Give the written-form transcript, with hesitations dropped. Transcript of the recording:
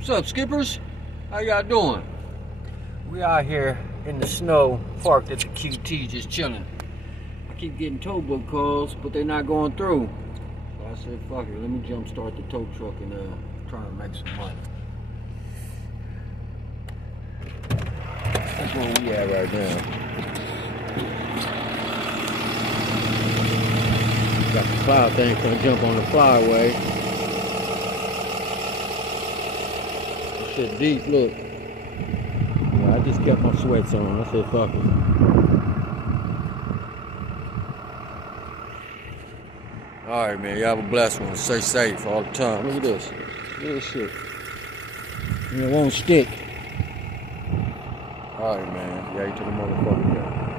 What's up, skippers? How y'all doing? We out here in the snow, parked at the QT, just chilling. I keep getting tow book calls, but they're not going through. So I said, fuck it, let me jump start the tow truck and try to make some money. That's where we at right now. Got the cloud thing gonna jump on the flyway. That shit deep, look. Yeah, I just kept my sweats on. I said, fuck it. Alright, man. Y'all have a blessed one. Stay safe all the time. Look at this. Look at this shit. It won't stick. Alright, man. Yeah, you to the motherfucker.